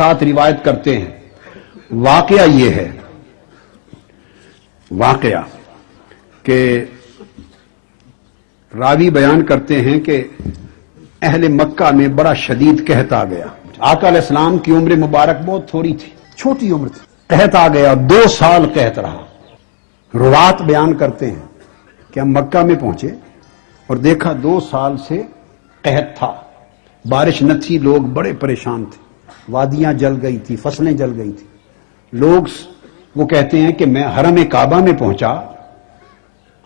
ساتھ روایت کرتے ہیں۔ واقعہ یہ ہے کہ راوی بیان کرتے ہیں کہ اہل مکہ میں بڑا شدید قحط آ گیا۔ آقا علیہ السلام کی عمر مبارک بہت تھوڑی تھی، چھوٹی عمر تھی، قحط آ گیا، 2 سال قحط رہا۔ روات بیان کرتے ہیں کہ ہم مکہ میں پہنچے اور دیکھا 2 سال سے قحط تھا، بارش نہ تھی، لوگ بڑے پریشان تھے، وادیاں جل گئی تھی، فصلیں جل گئی تھی۔ لوگ وہ کہتے ہیں کہ میں حرم کعبہ میں پہنچا،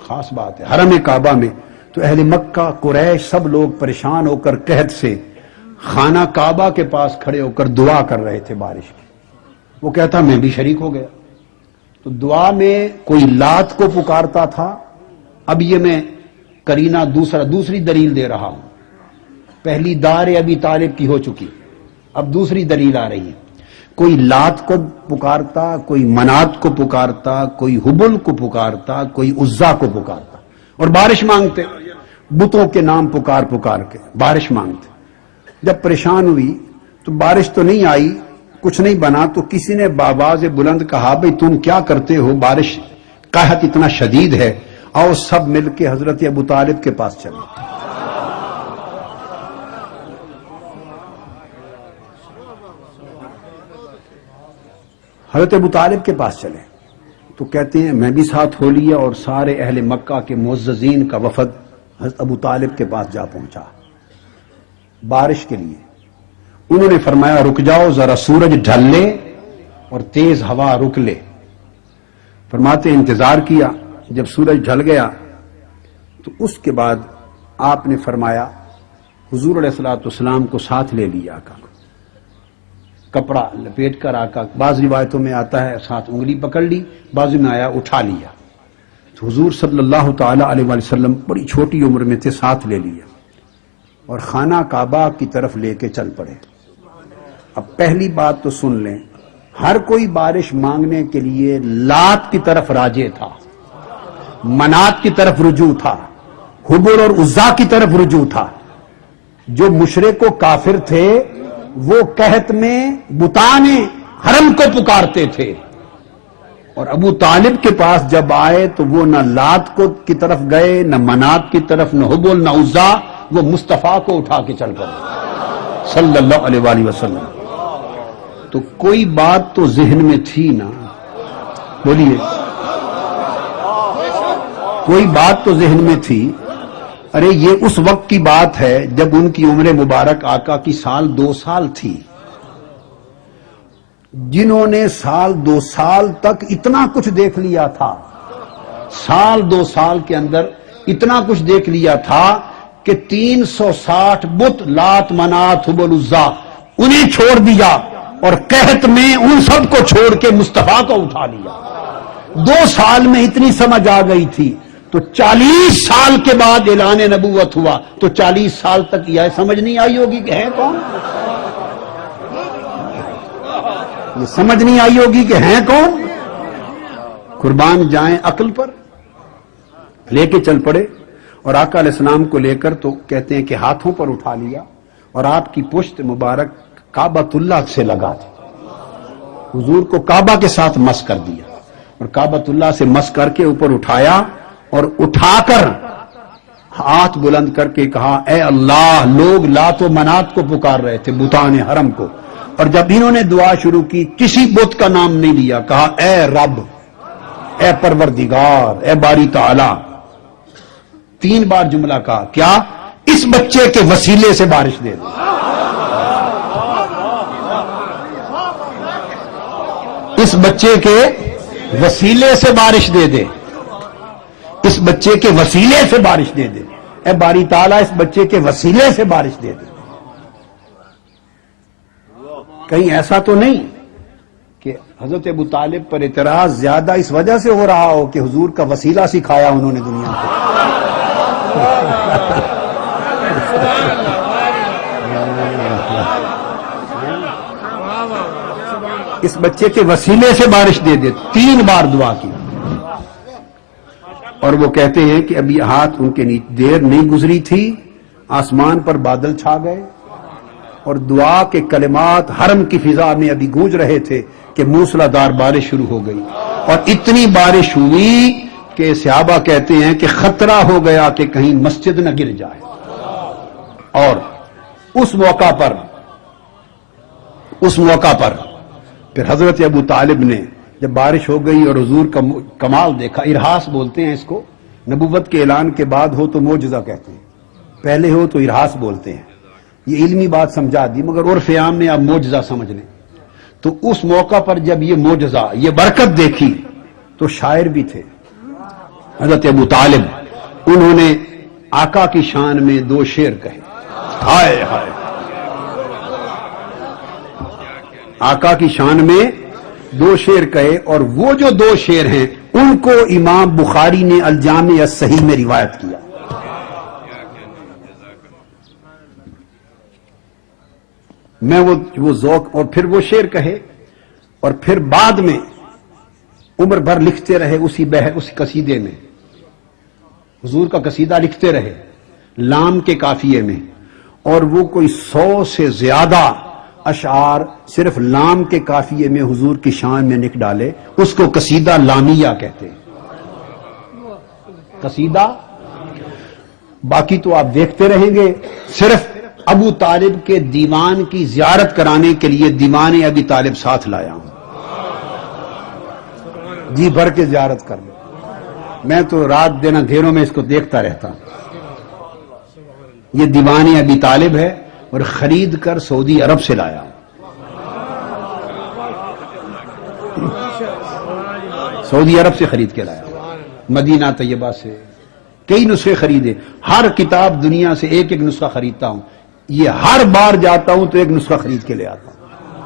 خاص بات ہے حرم کعبہ میں، تو اہل مکہ قریش سب لوگ پریشان ہو کر قحط سے خانہ کعبہ کے پاس کھڑے ہو کر دعا کر رہے تھے بارش کی۔ وہ کہتا میں بھی شریک ہو گیا، تو دعا میں کوئی لات کو پکارتا تھا۔ اب یہ میں کرینہ دوسری دلیل دے رہا ہوں، پہلی دار ابی طالب کی ہو چکی، اب دوسری دلیل آ رہی ہے۔ کوئی لات کو پکارتا، کوئی منات کو پکارتا، کوئی حبل کو پکارتا، کوئی عزا کو پکارتا اور بارش مانگتے، بتوں کے نام پکار کے بارش مانگتے۔ جب پریشان ہوئی تو بارش تو نہیں آئی، کچھ نہیں بنا، تو کسی نے بآواز بلند کہا بھئی تم کیا کرتے ہو، بارش قحط اتنا شدید ہے، آؤ سب مل کے حضرت ابو طالب کے پاس چلے۔ حضرت ابو طالب کے پاس چلے تو کہتے ہیں میں بھی ساتھ ہو لیا، اور سارے اہل مکہ کے معززین کا وفد حضرت ابو طالب کے پاس جا پہنچا بارش کے لیے۔ انہوں نے فرمایا رک جاؤ، ذرا سورج ڈھل لے اور تیز ہوا رک لے۔ فرماتے انتظار کیا، جب سورج ڈھل گیا تو اس کے بعد آپ نے فرمایا، حضور علیہ الصلوۃ والسلام کو ساتھ لے لیا، آقا کو کپڑا لپیٹ کر، آقا بعض روایتوں میں آتا ہے ساتھ انگلی پکڑ لی، بعض میں آیا اٹھا لیا۔ تو حضور صلی اللہ تعالی علیہ وآلہ وسلم بڑی چھوٹی عمر میں تھے، ساتھ لے لیا اور خانہ کعبہ کی طرف لے کے چل پڑے۔ اب پہلی بات تو سن لیں، ہر کوئی بارش مانگنے کے لیے لات کی طرف راجع تھا، منات کی طرف رجوع تھا، حبل اور عزا کی طرف رجوع تھا۔ جو مشرک و کافر تھے وہ قحط میں بتان حرم کو پکارتے تھے، اور ابو طالب کے پاس جب آئے تو وہ نہ لات کو کی طرف گئے، نہ منات کی طرف، نہ حبل نہ عزا، وہ مصطفیٰ کو اٹھا کے چل پڑے صلی اللہ علیہ وآلہ وسلم۔ تو کوئی بات تو ذہن میں تھی نا، بولیے، کوئی بات تو ذہن میں تھی۔ ارے یہ اس وقت کی بات ہے جب ان کی عمر مبارک آقا کی 2 سال تھی۔ جنہوں نے 2 سال تک اتنا کچھ دیکھ لیا تھا، 2 سال کے اندر اتنا کچھ دیکھ لیا تھا کہ 360 بت لات منات حبل عزا انہیں چھوڑ دیا، اور قحط میں ان سب کو چھوڑ کے مصطفیٰ کو اٹھا لیا۔ 2 سال میں اتنی سمجھ آ گئی تھی، تو 40 سال کے بعد اعلان نبوت ہوا، تو 40 سال تک یہ سمجھ نہیں آئی ہوگی کہ ہیں کون، یہ سمجھ نہیں آئی ہوگی کہ ہیں کون۔ قربان جائیں عقل پر، لے کے چل پڑے، اور آقا علیہ السلام کو لے کر تو کہتے ہیں کہ ہاتھوں پر اٹھا لیا، اور آپ کی پشت مبارک کعبۃ اللہ سے لگا دی، حضور کو کعبہ کے ساتھ مس کر دیا، اور کعبۃ اللہ سے مس کر کے اوپر اٹھایا، اور اٹھا کر ہاتھ بلند کر کے کہا اے اللہ، لوگ لات و منات کو پکار رہے تھے، بتان حرم کو، اور جب انہوں نے دعا شروع کی کسی بت کا نام نہیں لیا، کہا اے رب، اے پروردگار، اے باری تعالی۔ 3 بار جملہ کہا، کیا؟ اس بچے کے وسیلے سے بارش دے دے، اس بچے کے وسیلے سے بارش دے دے، اس بچے کے وسیلے سے بارش دے دے، اے باری تعالیٰ اس بچے کے وسیلے سے بارش دے دے۔ کہیں ایسا تو نہیں کہ حضرت ابو طالب پر اعتراض زیادہ اس وجہ سے ہو رہا ہو کہ حضور کا وسیلہ سکھایا انہوں نے دنیا کو۔ اس بچے کے وسیلے سے بارش دے دے، 3 بار دعا کی، اور وہ کہتے ہیں کہ ابھی ہاتھ ان کے نیچے دیر نہیں گزری تھی، آسمان پر بادل چھا گئے، اور دعا کے کلمات حرم کی فضا میں ابھی گونج رہے تھے کہ موسلا دار بارش شروع ہو گئی، اور اتنی بارش ہوئی کہ صحابہ کہتے ہیں کہ خطرہ ہو گیا کہ کہیں مسجد نہ گر جائے۔ اور اس موقع پر پھر حضرت ابو طالب نے جب بارش ہو گئی اور حضور کا کمال دیکھا، ارہاس بولتے ہیں اس کو، نبوت کے اعلان کے بعد ہو تو معجزہ کہتے ہیں، پہلے ہو تو ارہاس بولتے ہیں، یہ علمی بات سمجھا دی مگر عرف عام نے اب معجزہ سمجھ لیں۔ تو اس موقع پر جب یہ معجزہ، یہ برکت دیکھی تو شاعر بھی تھے حضرت ابو طالب، انہوں نے آقا کی شان میں 2 شعر کہے، ہائے ہائے، آقا کی شان میں 2 شعر کہے، اور وہ جو 2 شعر ہیں ان کو امام بخاری نے الجامع الصحیح میں روایت کیا۔ میں وہ ذوق، اور پھر وہ شعر کہے، اور پھر بعد میں عمر بھر لکھتے رہے اس قصیدے میں، حضور کا قصیدہ لکھتے رہے لام کے قافیے میں، اور وہ کوئی 100 سے زیادہ اشعار صرف لام کے قافیے میں حضور کی شان میں لکھ ڈالے، اس کو قصیدہ لامیہ کہتے ہیں، قصیدہ۔ باقی تو آپ دیکھتے رہیں گے، صرف ابو طالب کے دیوان کی زیارت کرانے کے لیے دیوان ابی طالب ساتھ لایا ہوں، جی بھر کے زیارت کر لو، میں تو رات دن اندھیروں میں اس کو دیکھتا رہتا ہوں۔ یہ دیوان ابی طالب ہے اور خرید کر سعودی عرب سے لایا ہوں، سعودی عرب سے خرید کے لایا ہوں، مدینہ طیبہ سے کئی نسخے خریدے، ہر کتاب دنیا سے ایک نسخہ خریدتا ہوں، یہ ہر بار جاتا ہوں تو ایک نسخہ خرید کے لے آتا ہوں،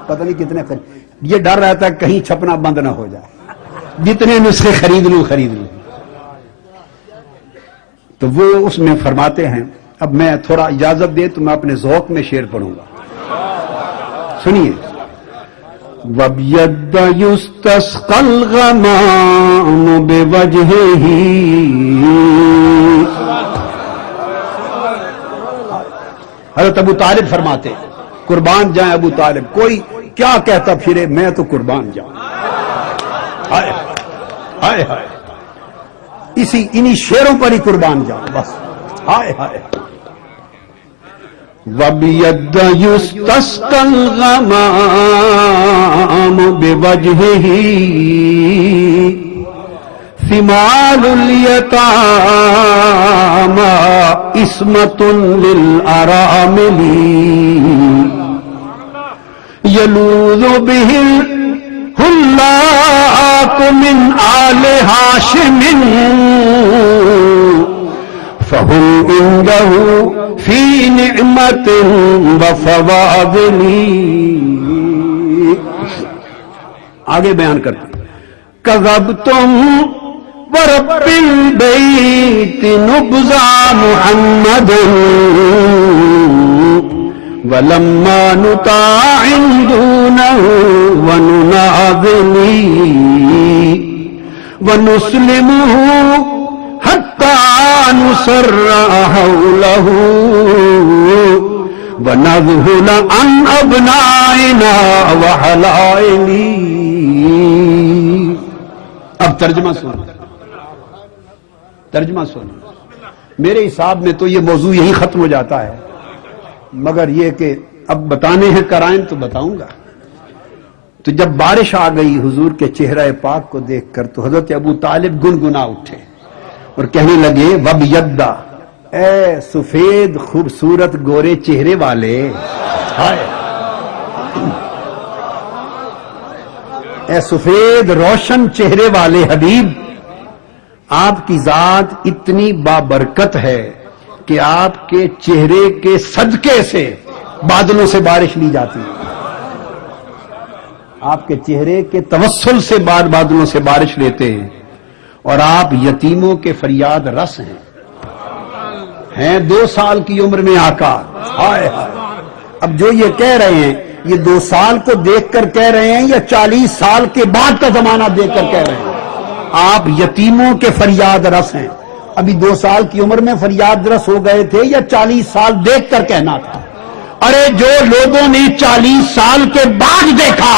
پتہ نہیں کتنے یہ ڈر رہتا ہے کہیں چھپنا بند نہ ہو جائے، جتنے نسخے خرید لوں۔ تو وہ اس میں فرماتے ہیں، اب میں تھوڑا اجازت دے تو میں اپنے ذوق میں شعر پڑھوں گا، سنیے۔ وَبْيَدَّ يُسْتَسْقَى الْغَمَامُ بِوَجْهِهِ، حضرت ابو طالب فرماتے قربان جائیں ابو طالب، کوئی کیا کہتا پھرے میں تو قربان جاؤں، ہائے ہائے ہائے، انہی شعروں پر ہی قربان جاؤں بس، ہائے ہائے۔ وَبِيَدَّ يُسْتَسْقَى الْغَمَامُ بِوَجْهِهِ، ثِمَالُ الْيَتَامَى عِصْمَةٌ لِلْأَرَامِلِ، يَلُوذُ بِهِ الْحُلَّاقُ مِنْ آلِ هَاشِمٍ، فَهُمْ عِنْدَهُ فِي نِعْمَةٍ وَفَوَاضِلِ۔ آگے بیان کرتے ہیں، كَذَبْتُمْ وَرَبِّ الْبَيْتِ نُبْذَا مُحَمَّدٍ، وَلَمَّا نُطَاعٍ دُونَهُ وَنُنَاظِلِ، وَنُسْلِمُهُ حَتَّى نُسَرَّعَ حَوْلَهُ، وَنَذْهُلَ عَنْ أَبْنَائِنَا وَحَلَائِلِ۔ اب ترجمہ سنو، میرے حساب میں تو یہ موضوع یہی ختم ہو جاتا ہے، مگر یہ کہ اب بتانے ہیں قرائن تو بتاؤں گا۔ تو جب بارش آ گئی حضور کے چہرہ پاک کو دیکھ کر تو حضرت ابو طالب گنگنا اٹھے اور کہنے لگے، وَبْيَدَّ، اے سفید خوبصورت گورے چہرے والے، ہائے اے سفید روشن چہرے والے حبیب، آپ کی ذات اتنی بابرکت ہے کہ آپ کے چہرے کے صدقے سے بادلوں سے بارش لی جاتی ہے، آپ کے چہرے کے توسل سے بادلوں سے بارش لیتے ہیں، اور آپ یتیموں کے فریاد رس ہیں 2 سال کی عمر میں آقا، ہائے ہائے۔ اب جو یہ کہہ رہے ہیں یہ 2 سال کو دیکھ کر کہہ رہے ہیں یا 40 سال کے بعد کا زمانہ دیکھ کر کہہ رہے ہیں؟ آپ یتیموں کے فریاد رس ہیں، ابھی 2 سال کی عمر میں فریاد رس ہو گئے تھے یا 40 سال دیکھ کر کہنا تھا؟ ارے جو لوگوں نے 40 سال کے بعد دیکھا